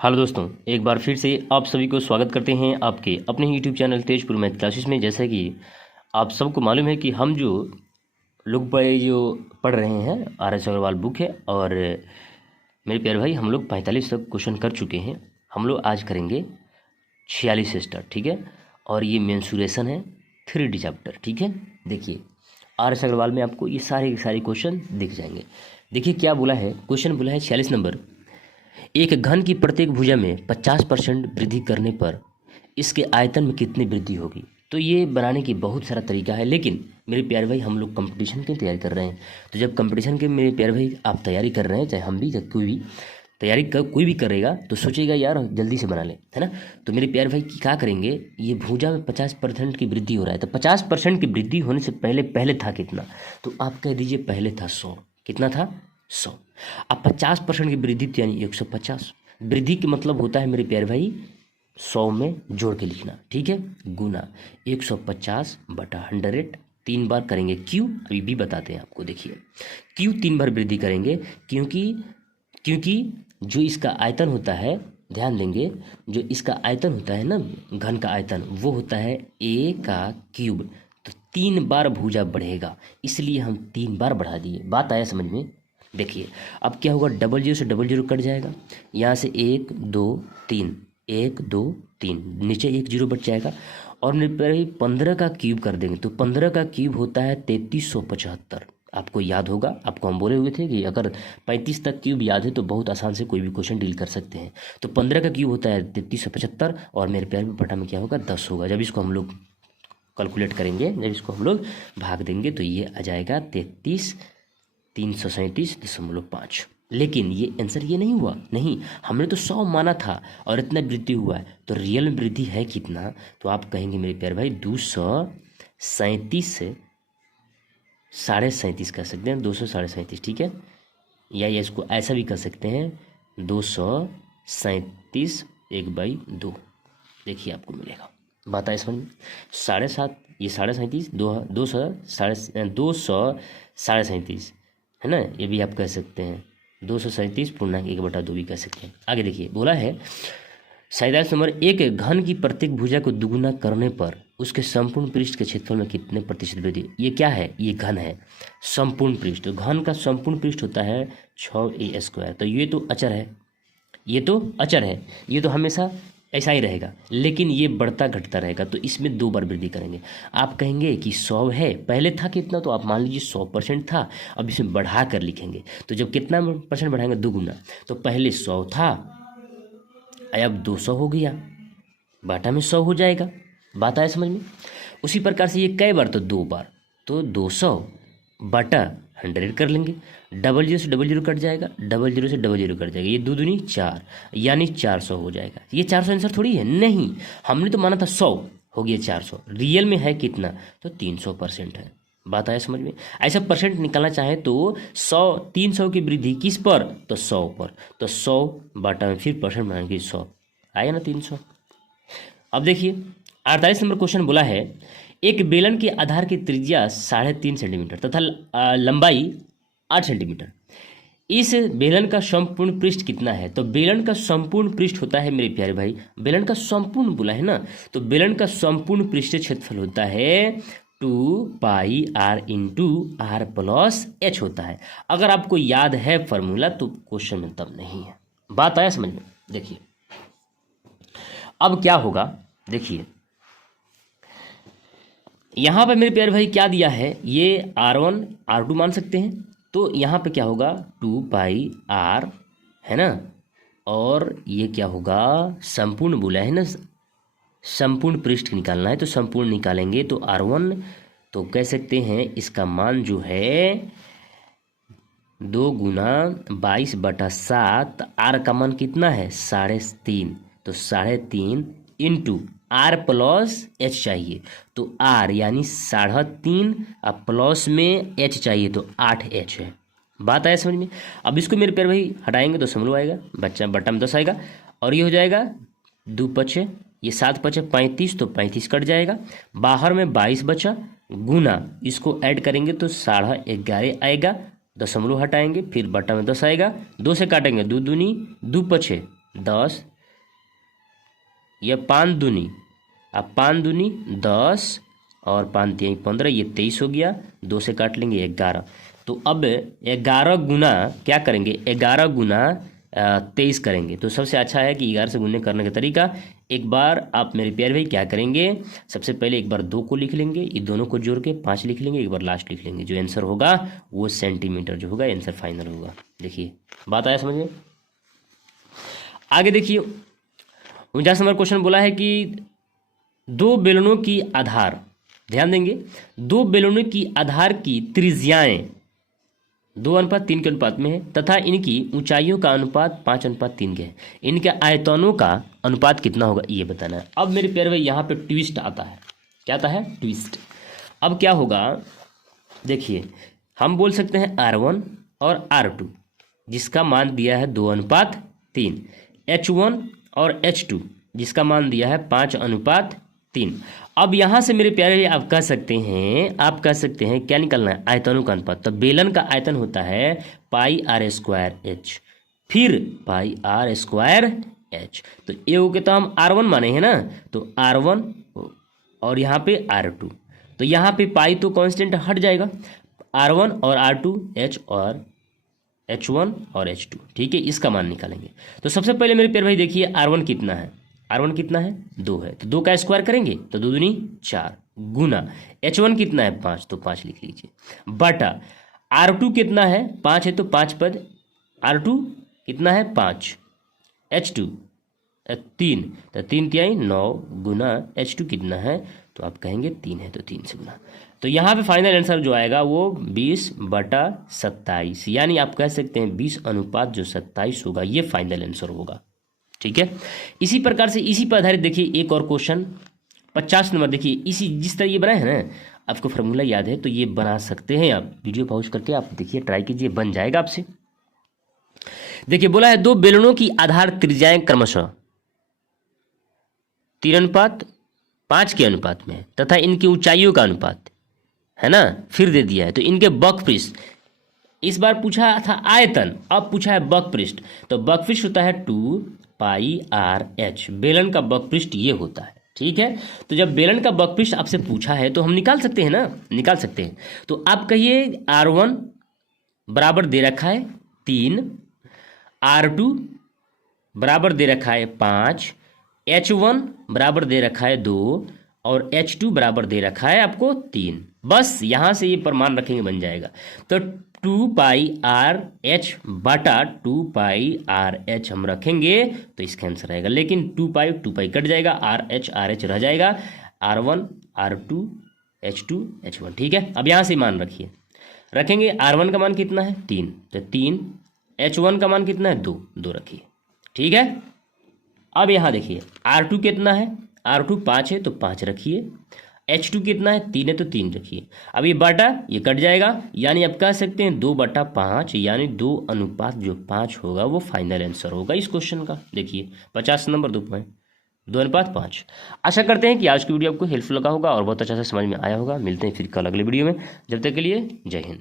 Hello दोस्तों, एक बार फिर से आप सभी को स्वागत करते हैं आपके अपने YouTube channel Tezpur math classes में। जैसा कि आप सबको मालूम है कि हम जो पढ़ रहे हैं आर.एस. अग्रवाल बुक है, और मेरे प्यारे भाई हम लोग 45 तक क्वेश्चन कर चुके हैं। हम लोग आज करेंगे 46 से स्टार्ट, ठीक है। और ये मेंसुरेशन है 3D चैप्टर, ठीक है। देखिए आर.एस. अग्रवाल में आपको ये सारे क्वेश्चन दिख जाएंगे। देखिए क्या बोला है, क्वेश्चन बोला है 46 नंबर। एक घन की प्रत्येक भुजा में 50% वृद्धि करने पर इसके आयतन में कितनी वृद्धि होगी। तो ये बनाने की बहुत सारा तरीका है, लेकिन मेरे प्यारे भाई हम लोग कंपटीशन की तैयारी कर रहे हैं। तो जब कंपटीशन के मेरे प्यारे भाई आप तैयारी कर रहे हैं, चाहे हम भी कोई भी तैयारी कर कोई भी करेगा तो सोचेगा यार जल्दी से बना ले, है ना। तो मेरे प्यारे भाई क्या करेंगे, ये भुजा में 50% की वृद्धि हो रहा है, तो 50% की वृद्धि होने से पहले था कितना, तो आप कह दीजिए पहले था 100। कितना था? 100। अब 50% की वृद्धि तो यानी 150। वृद्धि के मतलब होता है मेरे प्यारे भाई 100 में जोड़ के लिखना, ठीक है। गुना 150 बटा 100, 3 बार करेंगे। क्यों, अभी भी बताते हैं आपको। देखिए क्यों 3 बार वृद्धि करेंगे, क्योंकि जो इसका आयतन होता है, ध्यान देंगे, जो इसका आयतन होता है ना, घन का आयतन, वो होता है a का क्यूब। तो 3 बार भुजा बढ़ेगा, इसलिए हम 3 बार बढ़ा दिए। बात आया समझ में। देखिए अब क्या होगा, 00 से 00 कट जाएगा, यहाँ से 1 2 3, 1 2 3, नीचे 1 0 बच जाएगा। और मेरे प्यारे 15 का क्यूब कर देंगे, तो 15 का क्यूब होता है 3375। आपको याद होगा, आपको हम बोले हुए थे कि अगर 35 तक क्यूब याद है तो बहुत आसान से कोई भी क्वेश्चन डील कर सकते हैं। तो 15 का क्यूब होता है 3375, और मेरे प्यारे बटा में क्या होगा, 10 होगा। जब इसको हम लोग कैलकुलेट करेंगे, जब इसको हम लोग भाग देंगे, तो ये आ जाएगा 337.5। लेकिन ये आंसर ये नहीं हुआ, नहीं, हमने तो 100 माना था और इतना वृद्धि हुआ है, तो रियल में वृद्धि है कितना। तो आप कहेंगे मेरे प्यारे भाई 237 से 37.5 कह सकते हैं, 237, ठीक है। या इसको ऐसा भी कर सकते हैं 237 1/2। देखिए आपको मिलेगा, बात है समझ में। 7.5, ये 37.5, 237 है ना, ये भी आप कह सकते हैं 237 पूर्णांक 1/2 भी कह सकते हैं। आगे देखिए बोला है 47 नंबर, एक घन की प्रत्येक भुजा को दुगुना करने पर उसके संपूर्ण पृष्ठ के क्षेत्रफल में कितने प्रतिशत वृद्धि। ये क्या है, ये घन है, संपूर्ण पृष्ठ। तो घन का संपूर्ण पृष्ठ होता है 6a²। तो ये तो अचर है, ये तो हमेशा ऐसा ही रहेगा, लेकिन ये बढ़ता घटता रहेगा। तो इसमें 2 बार वृद्धि करेंगे। आप कहेंगे कि 100 है, पहले था कितना, तो आप मान लीजिए 100% था, अब इसमें बढ़ा कर लिखेंगे। तो जब कितना परसेंट बढ़ाएंगे, 2 गुना। तो पहले 100 था, अब 200 हो गया, बाटा में 100 हो जाएगा। बात आया समझ में। उसी प्रकार से ये कई बार, तो 2 बार, तो 200 बटा 100 कर लेंगे। 00 से 00 कट जाएगा, 00 से 00 कट जाएगा, ये 2 दूनी 4, यानी 400 हो जाएगा। ये 400 आंसर थोड़ी है, नहीं, हमने तो माना था 100, हो गया 400। रियल में है कितना, तो 300% है। बात आया समझ में। ऐसा परसेंट निकालना चाहे तो 300 की वृद्धि किस पर, तो 100 पर। तो 100 बटा में फिर परसेंट बनाएंगे 100, आएगा ना 300। अब देखिए 48 नंबर क्वेश्चन बोला है, एक बेलन के आधार की त्रिज्या 3.5 सेंटीमीटर तथा लंबाई 8 सेंटीमीटर। इस बेलन का संपूर्ण पृष्ठ कितना है। तो बेलन का संपूर्ण पृष्ठ होता है मेरे प्यारे भाई, बेलन का संपूर्ण बोला है ना, तो बेलन का संपूर्ण पृष्ठ क्षेत्रफल होता है 2πr × r+h होता है। अगर आपको याद है फॉर्मूला तो क्वेश्चन में तब नहीं है। बात आया समझ में। देखिए अब क्या होगा, देखिए यहाँ पे मेरे प्यारे भाई क्या दिया है, ये r1 r2 मान सकते हैं। तो यहाँ पे क्या होगा 2πr है ना, और ये क्या होगा, संपूर्ण बोला है ना, संपूर्ण पृष्ठ निकालना है, तो संपूर्ण निकालेंगे तो r1, तो कह सकते हैं इसका मान जो है 2 गुना 22/7। r का मान कितना है 3.5, तो 3.5 इंटू r+h चाहिए, तो r यानी 3.5, अब प्लस में h चाहिए, तो 8h है। बात आया समझ में। अब इसको मेरे प्यारे भाई हटाएंगे तो समझ आएगा, बच्चा बटा में 10 आएगा, और ये हो जाएगा 2 पचे, ये 7 पचे 35, तो 35 कट जाएगा, बाहर में 22 बचा, गुना इसको ऐड करेंगे तो 11.5 आएगा, दशमलव हटाएंगे, फिर बटा में 10 आएगा, 2 से काटेंगे, 2 दूनी 2 पचे 10, ये 5 दूनी, अब 5 दूनी 10 और 5 तिहाई 15, ये 23 हो गया, 2 से काट लेंगे 11। तो अब 11 गुना क्या करेंगे, 11 गुना 23 करेंगे। तो सबसे अच्छा है कि 11 से गुने करने का तरीका, एक बार आप मेरे प्यारे भाई क्या करेंगे, सबसे पहले एक बार 2 को लिख लेंगे, ये दोनों को जोड़ के 5 लिख लेंगे, एक बार लास्ट लिख लेंगे, जो आंसर होगा वो सेंटीमीटर जो होगा आंसर फाइनल होगा। देखिए बात आया समझ में। आगे देखिए 49 नंबर क्वेश्चन बोला है कि 2 बेलनों की आधार, ध्यान देंगे, 2 बेलनों की आधार की त्रिज्याएं 2:3 के अनुपात में है तथा इनकी ऊंचाइयों का अनुपात 5:3 के है। इनके आयतनों का अनुपात कितना होगा ये बताना है। अब मेरे प्यारे भाई यहाँ पे ट्विस्ट आता है, क्या आता है, ट्विस्ट। अब क्या होगा, देखिए हम बोल सकते हैं R1 और R2 जिसका मान दिया है 2:3, H1 और H2 जिसका मान दिया है 5:3। अब यहाँ से मेरे प्यारे आप कह सकते हैं क्या निकलना है, आयतनों का अनुपात। तो बेलन का आयतन होता है πr²h, फिर πr²h। तो ये हो गया, तो हम R1 माने हैं ना, तो R1 और यहाँ पे R2, तो यहाँ पे पाई तो कांस्टेंट हट जाएगा, R1 और R2, H और H1 और H2, ठीक है, इसका मान निकालेंगे। तो सबसे पहले मेरे प्यारे भाई देखिए R1 कितना है, R1 कितना है 2 है, तो 2 का स्क्वायर करेंगे तो 2 दूनी 4, गुना H1 कितना है 5, तो 5 लिख लीजिए, बटा R2 कितना है 5 है, तो 5 पद, R2 कितना है 5, H2 3, तो 3 तिहाई 9 गुना H2 कितना है, तो आप कहेंगे 3 है, तो 3 से गुना। तो यहाँ पे फाइनल आंसर जो आएगा वो 20/27, यानी आप कह सकते हैं 20:27 होगा, ये फाइनल आंसर होगा, ठीक है। इसी प्रकार से इसी पर आधारित देखिए एक और क्वेश्चन 50 नंबर, देखिए इसी जिस तरह ये बनाए हैं ना, आपको फार्मूला याद है तो ये बना सकते हैं आप, वीडियो पॉज करके आप देखिए, ट्राई कीजिए, बन जाएगा आपसे। देखिए बोला है 2 बेलनों की आधार त्रिज्याएं क्रमशः 3:5 के अनुपात में है तथा इनकी ऊंचाइयों का अनुपात है ना, फिर दे दिया है। तो इनके बकपृष्ठ, इस बार पूछा था आयतन, अब पूछा है बकपृष्ठ, तो बकपृष्ठ होता है 2πr/h, बेलन का बकपृष्ठ ये होता है, ठीक है। तो जब बेलन का बकपृष्ठ आपसे पूछा है तो हम निकाल सकते हैं ना, निकाल सकते हैं। तो आप कहिए R1 बराबर दे रखा है 3, R2 बराबर दे रखा है 5, H1 बराबर दे रखा है 2 और H2 बराबर दे रखा है आपको 3। बस यहाँ से ये प्रमाण रखेंगे बन जाएगा। तो 2πr/h बटा 2πr/h हम रखेंगे तो इसका आंसर आएगा, लेकिन 2π कट जाएगा, RH रह जाएगा, R1 R2 H2 H1, ठीक है। अब यहाँ से मान रखिए, रखेंगे R1 का मान कितना है 3, तो 3, H1 का मान कितना है 2 रखिए, ठीक है। अब यहाँ देखिए R2 कितना है, R2 5 है तो 5 रखिए, H2 कितना है 3 है तो 3 रखिए। अब ये बटा ये कट जाएगा, यानी आप कह सकते हैं 2/5, यानी 2:5 होगा वो फाइनल आंसर होगा इस क्वेश्चन का। देखिए 50 नंबर 2:5। आशा करते हैं कि आज की वीडियो आपको हेल्पफुल लगा होगा और बहुत अच्छा से समझ में आया होगा। मिलते हैं फिर कल अगले वीडियो में, जब तक के लिए जय हिंद।